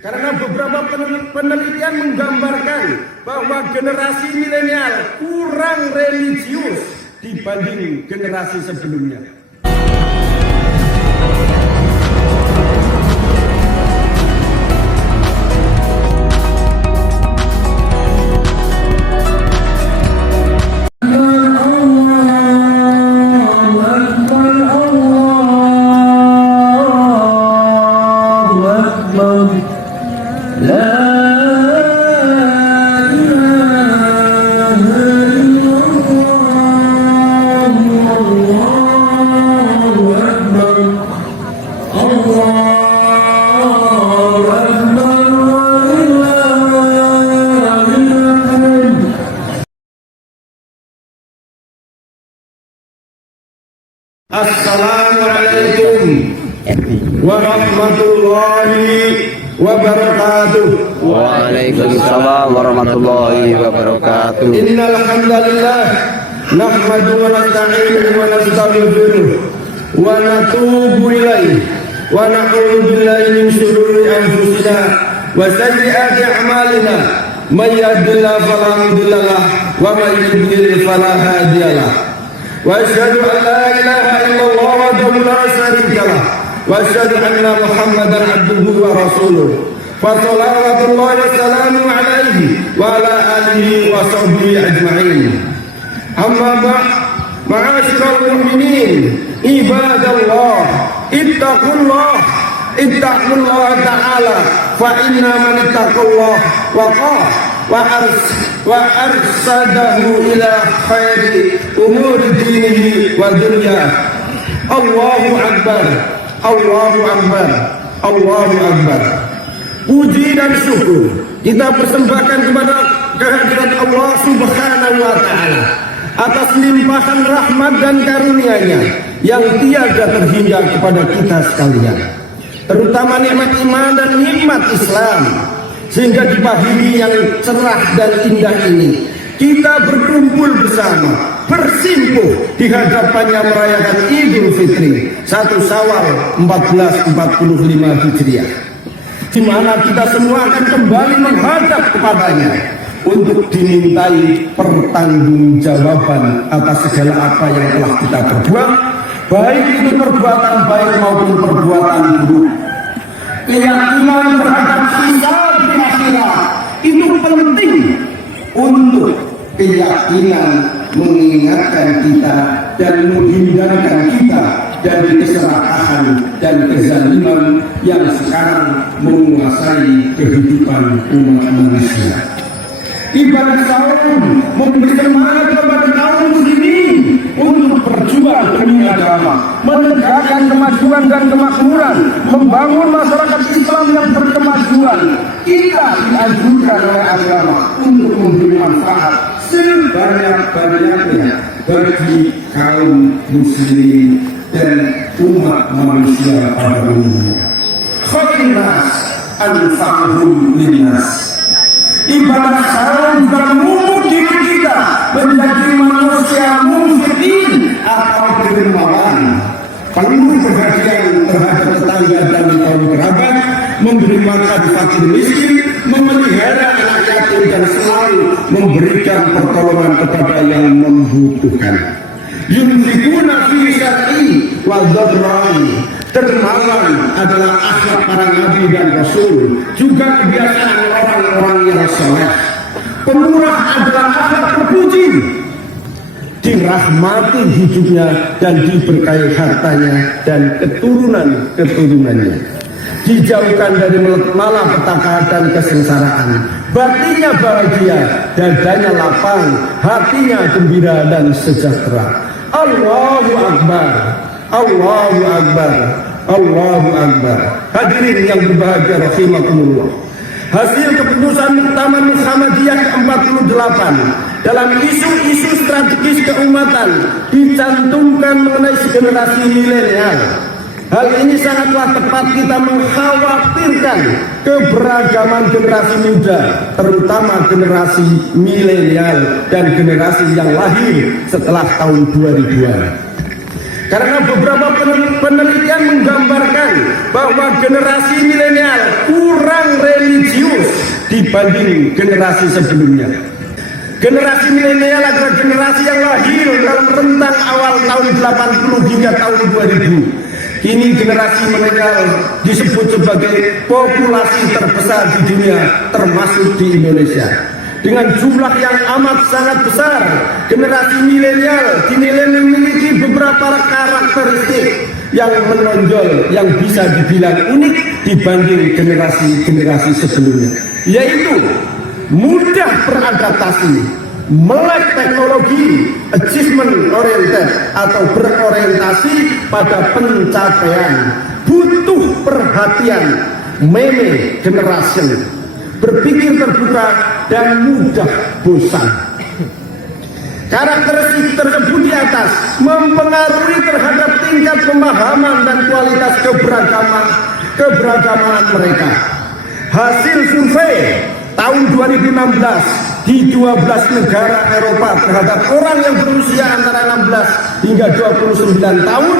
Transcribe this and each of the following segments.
Karena beberapa penelitian menggambarkan bahwa generasi milenial kurang religius dibanding generasi sebelumnya. Assalamualaikum warahmatullahi wabarakatuh. Waalaikumsalam warahmatullahi wabarakatuh. Innal hamdalillah nahmaduhu wa nasta'inuhu wa nastaghfiruh wa natubu ilaihi wa na'udzu billahi min shururi anfusina wa sayyiati a'malina. May yahdihillahu fala mudilla lahu wa may yudlil fala hadiya lahu. Wa asyhadu an la ilaha illallah wahdahu la syarika lah wa asyhadu anna Muhammadan abduhu wa rasuluh. Fa shalawatullahi wa salamuhu alaihi wa ala alihi wa sahbihi ajma'in. Amma ba'd, ma'asyiral mu'minin, ibadallah, ittaqullah ta'ala, fa inna man ittaqallah wa arsadahu ila khairi umur dinihi wa dunya. Allahu akbar, Allahu akbar, Allahu akbar. Puji dan syukur kita persembahkan kepada kehadirat Allah Subhanahu wa taala atas limpahan rahmat dan karunia-Nya yang tiada terhingga kepada kita sekalian, terutama nikmat iman dan nikmat Islam, sehingga di pagi yang cerah dan indah ini kita berkumpul bersama, bersimpuh di hadapannya merayakan Idul Fitri 1 Syawal 1445 Hijriah, di mana kita semua akan kembali menghadap kepadanya untuk dimintai pertanggungjawaban atas segala apa yang telah kita perbuat, baik itu perbuatan baik maupun perbuatan buruk. Keyakinan terhadap hisab di akhirat itu penting untuk keyakinan mengingatkan kita dan menghindarkan kita dari keserakahan dan kezaliman yang sekarang menguasai kehidupan umat manusia. Ibadah saum memberi semangat kepada kaum muslimin untuk berjuang demi agama, menegakkan kemajuan dan kemakmuran, membangun masyarakat Islam yang berkemajuan. Kita dianjurkan oleh agama untuk memberi manfaat sebanyak-banyaknya bagi kaum muslimin dan umat manusia pada umumnya. Khairin nas anfa'uhum linnas. Ibadah saum juga memupuk diri kita menjadi manusia muslimin atau dermawan, penuh perhatian terhadap tetangga dan kaum kerabat, memberi makan fakir miskin, memelihara anak yatim dan selalu memberikan pertolongan kepada yang membutuhkan. Yunfikuna fi syar'i wa dzarra'i. Dermawan adalah akhlak para nabi dan rasul, juga kebiasaan orang-orang yang saleh. Pemurah adalah akhlak terpuji, dirahmati hidupnya dan diberkahi hartanya dan keturunan-keturunannya, dijauhkan dari malapetaka dan kesengsaraan. Batinnya bahagia, dadanya lapang, hatinya gembira dan sejahtera. Allahu akbar, Allahu akbar, Allahu akbar. Hadirin yang berbahagia rahimakumullah, hasil keputusan Muktamar Muhammadiyah ke-48 dalam isu-isu strategis keumatan dicantumkan mengenai generasi milenial. Hal ini sangatlah tepat kita mengkhawatirkan keberagaman generasi muda, terutama generasi milenial dan generasi yang lahir setelah tahun 2000-an. Karena beberapa penelitian menggambarkan bahwa generasi milenial kurang dibanding generasi sebelumnya. Generasi milenial adalah generasi yang lahir dalam rentang awal tahun 80 hingga tahun 2000. Kini generasi milenial disebut sebagai populasi terbesar di dunia, termasuk di Indonesia. Dengan jumlah yang amat sangat besar, generasi milenial dinilai memiliki beberapa karakteristik yang menonjol, yang bisa dibilang unik dibanding generasi-generasi sebelumnya, yaitu mudah beradaptasi, melek teknologi, achievement oriented atau berorientasi pada pencapaian, butuh perhatian, meme generation, berpikir terbuka dan mudah bosan. Karakteristik tersebut di atas mempengaruhi terhadap tingkat pemahaman dan kualitas keberagamaan mereka. Hasil survei tahun 2016 di 12 negara Eropa terhadap orang yang berusia antara 16 hingga 29 tahun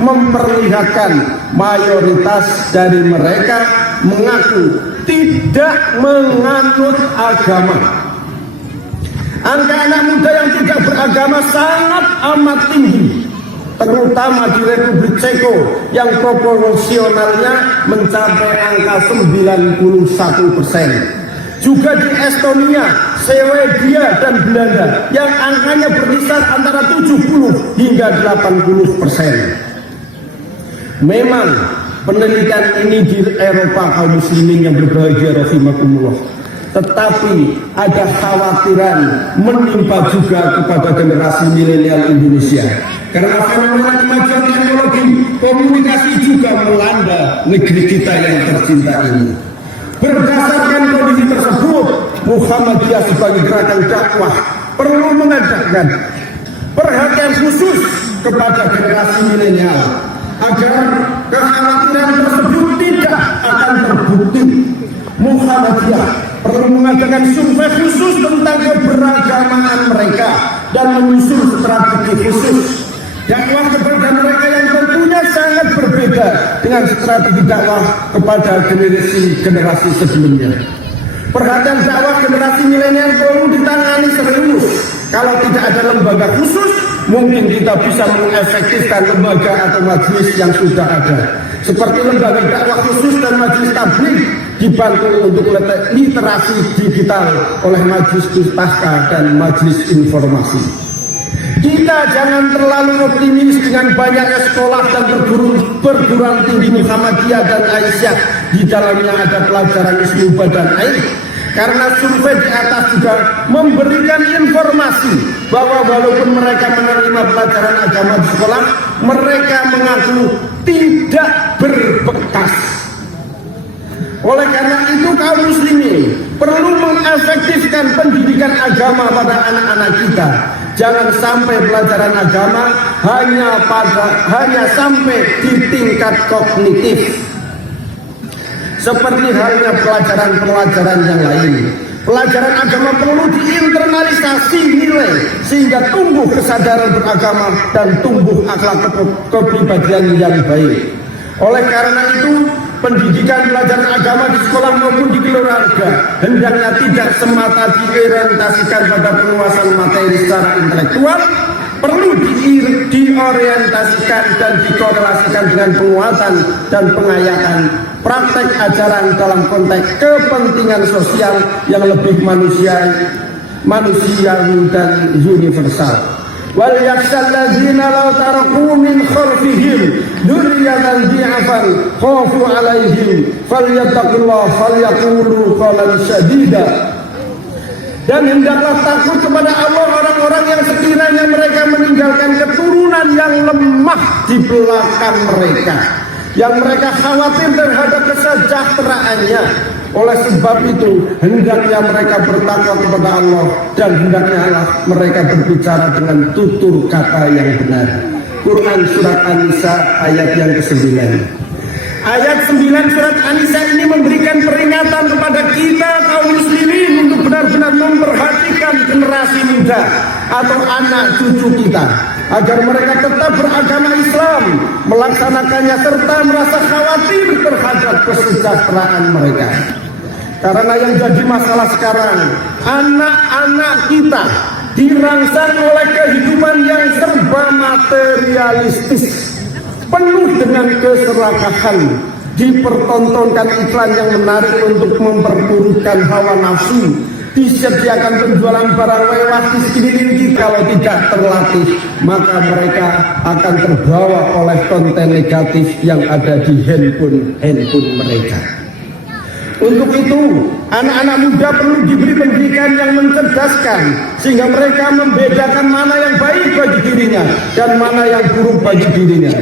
memperlihatkan mayoritas dari mereka mengaku tidak menganut agama. Angka anak muda yang tidak beragama sangat amat tinggi, terutama di Republik Ceko yang proporsionalnya mencapai angka 91%. Juga di Estonia, Swedia, dan Belanda yang angkanya berkisar antara 70 hingga 80%. Memang penelitian ini di Eropa kaum muslimin yang berbahagia rahimakumullah, tetapi ada khawatiran menimpa juga kepada generasi milenial Indonesia karena fenomena kemajuan teknologi komunikasi juga melanda negeri kita yang tercinta ini. Berdasarkan kondisi tersebut, Muhammadiyah sebagai gerakan dakwah perlu mengadakan perhatian khusus kepada generasi milenial agar kekhawatiran tersebut tidak akan terbukti. Muhammadiyah perlu mengadakan survei khusus tentang keberagamaan mereka dan menyusun strategi khusus dakwah kepada mereka yang tentunya sangat berbeda dengan strategi dakwah kepada generasi sebelumnya. Perhatian dakwah generasi milenial perlu ditangani serius. Kalau tidak ada lembaga khusus, mungkin kita bisa mengefektifkan lembaga atau majelis yang sudah ada, seperti lembaga dakwah khusus dan majelis tabligh dibantu untuk literasi digital oleh majelis pustaka dan majelis informasi. Kita jangan terlalu optimis dengan banyaknya sekolah dan perguruan tinggi Muhammadiyah dan Aisyah di dalamnya ada pelajaran ismu badan air, karena survei di atas juga memberikan informasi bahwa walaupun mereka menerima pelajaran agama di sekolah, mereka mengaku tidak berbekas. Oleh karena itu kaum muslimin perlu mengefektifkan pendidikan agama pada anak-anak kita. Jangan sampai pelajaran agama hanya sampai di tingkat kognitif. Seperti halnya pelajaran-pelajaran yang lain, pelajaran agama perlu diinternalisasi nilai sehingga tumbuh kesadaran beragama dan tumbuh akhlak kepribadian yang baik. Oleh karena itu, pendidikan pelajaran agama di sekolah maupun di keluarga hendaknya tidak semata diorientasikan pada penguasaan materi secara intelektual, perlu diorientasikan dan dikorelasikan dengan penguatan dan pengayaan praktek ajaran dalam konteks kepentingan sosial yang lebih manusiawi dan universal. Wal yakhshal ladzina law taraku min khalfihim dzurriyyatan dhi'afan khafu 'alaihim falyattaqullaha falyaqulu qawlan sadida. Dan hendaklah takut kepada Allah orang-orang yang sekiranya mereka meninggalkan keturunan yang lemah di belakang mereka, yang mereka khawatir terhadap kesejahteraannya. Oleh sebab itu hendaknya mereka bertakwa kepada Allah dan hendaknya mereka berbicara dengan tutur kata yang benar. Quran surat An-Nisa ayat yang ke-9. Ayat 9 surat An-Nisa ini memberikan peringatan kepada kita kaum muslimin untuk benar-benar memperhatikan generasi muda atau anak cucu kita agar mereka tetap beragama Islam, melaksanakannya serta merasa khawatir terhadap kesejahteraan mereka. Karena yang jadi masalah sekarang, anak-anak kita dirangsang oleh kehidupan yang serba materialistis, penuh dengan keserakahan, dipertontonkan iklan yang menarik untuk memperturutkan hawa nafsu, disediakan penjualan barang mewah di sekeliling kita. Kalau tidak terlatih, maka mereka akan terbawa oleh konten negatif yang ada di handphone mereka. Untuk itu, anak-anak muda perlu diberi pendidikan yang mencerdaskan, sehingga mereka membedakan mana yang baik bagi dirinya dan mana yang buruk bagi dirinya.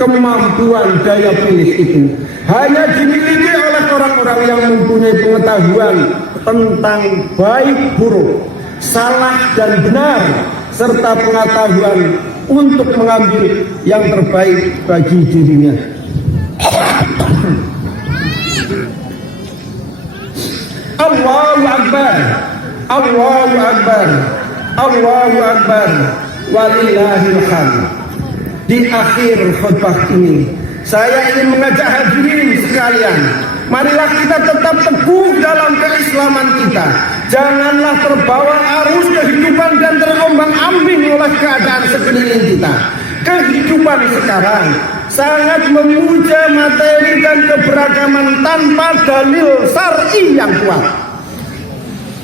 Kemampuan daya pilih itu hanya dimiliki oleh orang-orang yang mempunyai pengetahuan tentang baik buruk, salah dan benar, serta pengetahuan untuk mengambil yang terbaik bagi dirinya. Allahu Akbar, Allahu Akbar, Allahu Akbar, walillahil hamd. Di akhir khutbah ini, saya ingin mengajak hadirin sekalian, marilah kita tetap teguh dalam keislaman kita. Janganlah terbawa arus kehidupan dan terombang-ambing oleh keadaan sekeliling kita. Kehidupan sekarang sangat memuja materi dan keberagaman tanpa dalil syar'i yang kuat.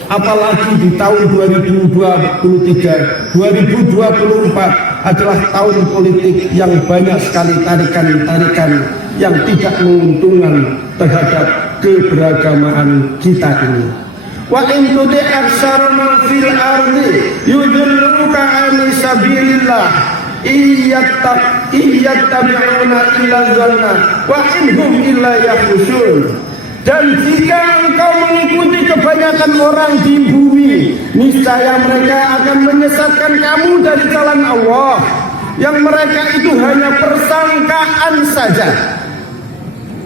Apalagi di tahun 2023, 2024 adalah tahun politik yang banyak sekali tarikan-tarikan yang tidak menguntungkan terhadap keberagamaan kita ini. Wa in tuti aksara man fil ardi yudilluka an sabilillah iyattabi'una illa dhanna wa inhum illa yakhrusun. Dan jika engkau mengikuti kebanyakan orang di bumi, niscaya mereka akan menyesatkan kamu dari jalan Allah, yang mereka itu hanya persangkaan saja,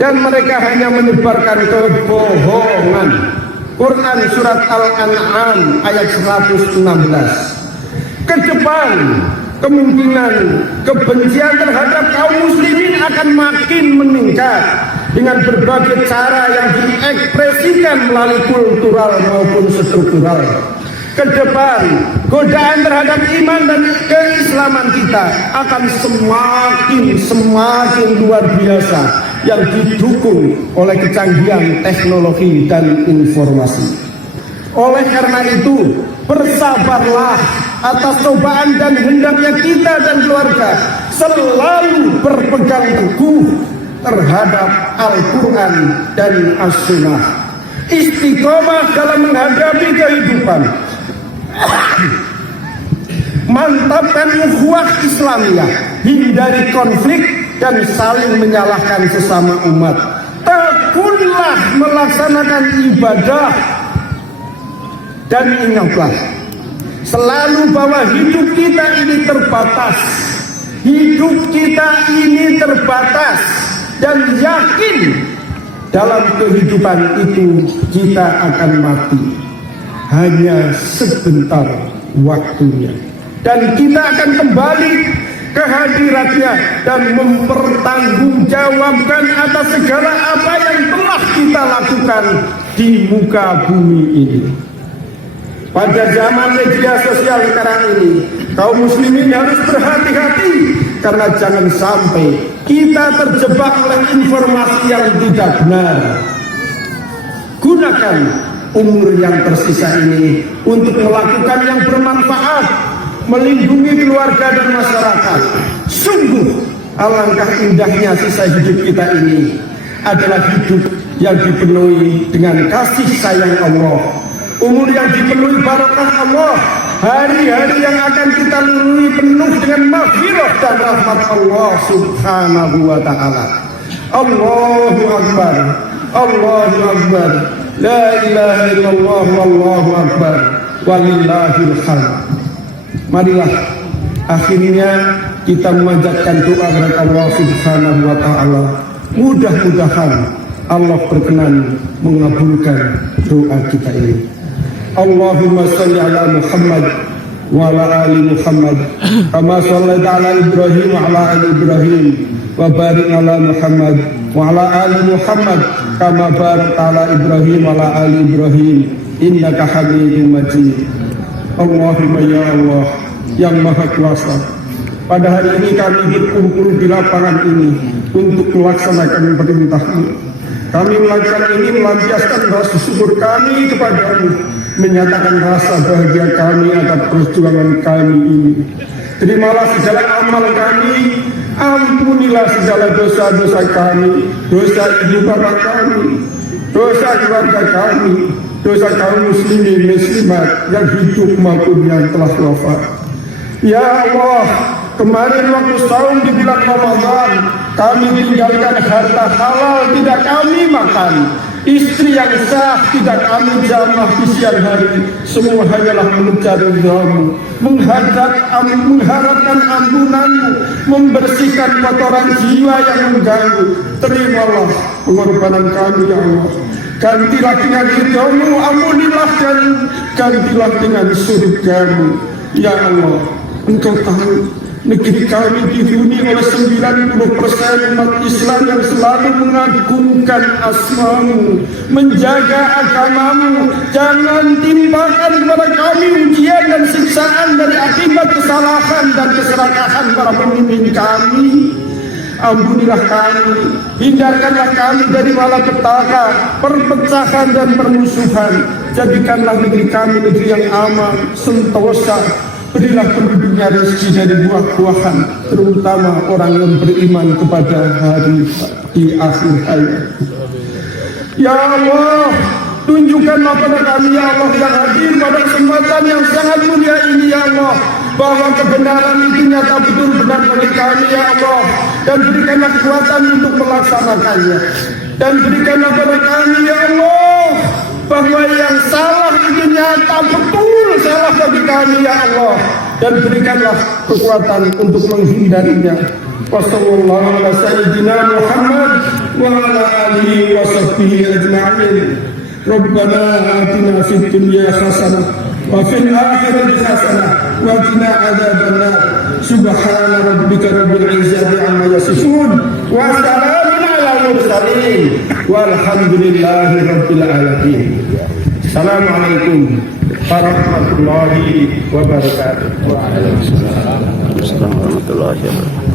dan mereka hanya menyebarkan kebohongan. Quran surat Al-An'am ayat 116. Ke depan kemungkinan kebencian terhadap kaum muslimin akan makin meningkat dengan berbagai cara yang diekspresikan melalui kultural maupun struktural. Ke depan, godaan terhadap iman dan keislaman kita akan semakin luar biasa, yang didukung oleh kecanggihan teknologi dan informasi. Oleh karena itu, bersabarlah atas cobaan dan hendaknya kita dan keluarga selalu berpegang teguh terhadap Al-Quran dan As-Sunnah, istiqomah dalam menghadapi kehidupan, mantapkan ukhuwah Islamiyah, hindari konflik dan saling menyalahkan sesama umat, tekunlah melaksanakan ibadah, dan ingatlah selalu bahwa hidup kita ini terbatas. Hidup kita ini terbatas, dan yakin dalam kehidupan itu kita akan mati. Hanya sebentar waktunya, dan kita akan kembali ke hadiratnya dan mempertanggungjawabkan atas segala apa yang telah kita lakukan di muka bumi ini. Pada zaman media sosial sekarang ini, kaum muslimin harus berhati-hati, karena jangan sampai kita terjebak oleh informasi yang tidak benar. Gunakan umur yang tersisa ini untuk melakukan yang bermanfaat, melindungi keluarga dan masyarakat. Sungguh alangkah indahnya sisa hidup kita ini adalah hidup yang dipenuhi dengan kasih sayang Allah, umur yang dipenuhi barokah Allah, hari-hari yang akan kita lalui penuh dengan maghfirah dan rahmat Allah subhanahu wa ta'ala. Allahu Akbar, Allahu Akbar, la ilaha illallah, wallahu akbar, walillahil hamd. Marilah akhirnya kita memanjatkan doa kepada Allah subhanahu wa ta'ala. Mudah-mudahan Allah berkenan mengabulkan doa kita ini. Allahumma salli ala Muhammad وعلى آل محمد كما صليت على إبراهيم وعلى آل إبراهيم وبارك على محمد وعلى آل محمد كما باركت على إبراهيم وعلى آل إبراهيم إنك حميد مجيد. Allahumma ya Allah yang Maha Kuasa, pada hari ini kami berkumpul di lapangan ini untuk melaksanakan perintah-Mu. Kami melakukan ini melampiaskan rasa syukur kami kepada-Mu, menyatakan rasa bahagia kami atas perjuangan kami ini. Terimalah segala amal kami, ampunilah segala dosa-dosa kami, dosa ibu bapak kami, dosa keluarga kami, dosa kaum muslimin muslimat yang hidup maupun yang telah wafat. Ya Allah, kemarin waktu saum di bulan Ramadan, kami tinggalkan harta halal tidak kami makan, istri yang sah tidak kami jamah di siang hari, semua hanyalah mencari ridha-Mu, mengharapkan ampunan-Mu, membersihkan kotoran jiwa yang mengganggu. Terimalah pengorbanan kami ya Allah. Gantilah dengan ridha-Mu, ampunilah dan gantilah dengan surga-Mu. Ya Allah, Engkau tahu negeri kami dihuni oleh 90% umat Islam yang selalu mengagungkan asma-Mu, menjaga agama-Mu. Jangan timpakan kepada kami ujian dan siksaan dari akibat kesalahan dan keserakahan para pemimpin kami. Ampunilah kami, hindarkanlah kami dari malapetaka, perpecahan dan permusuhan. Jadikanlah negeri kami negeri yang aman, sentosa. Berilah penduduknya rezeki dari buah-buahan, terutama orang yang beriman kepada hari di akhir hayat. Ya Allah, tunjukkanlah pada kami ya Allah yang hadir pada kesempatan yang sangat mulia ini ya Allah, bahwa kebenaran itu nyata betul benar bagi kami ya Allah, dan berikanlah kekuatan untuk melaksanakannya, dan berikanlah pada kami ya Allah bahwa yang salah itu nyata betul salah bagi kami ya Allah, dan berikanlah kekuatan untuk menghindarinya. Wassallallahu ala sayyidina Muhammad wa ala alihi wa sahbihi ajma'in. Rabbana atina fid dunya hasanah wa fil akhirati hasanah wa qina adzabannar. Subhana rabbika rabbil izzati amma yasifun wa salamun ala mursalin walhamdulillahi rabbil alamin. Assalamualaikum warahmatullahi wabarakatuh. Waalaikumsalam warahmatullahi wabarakatuh.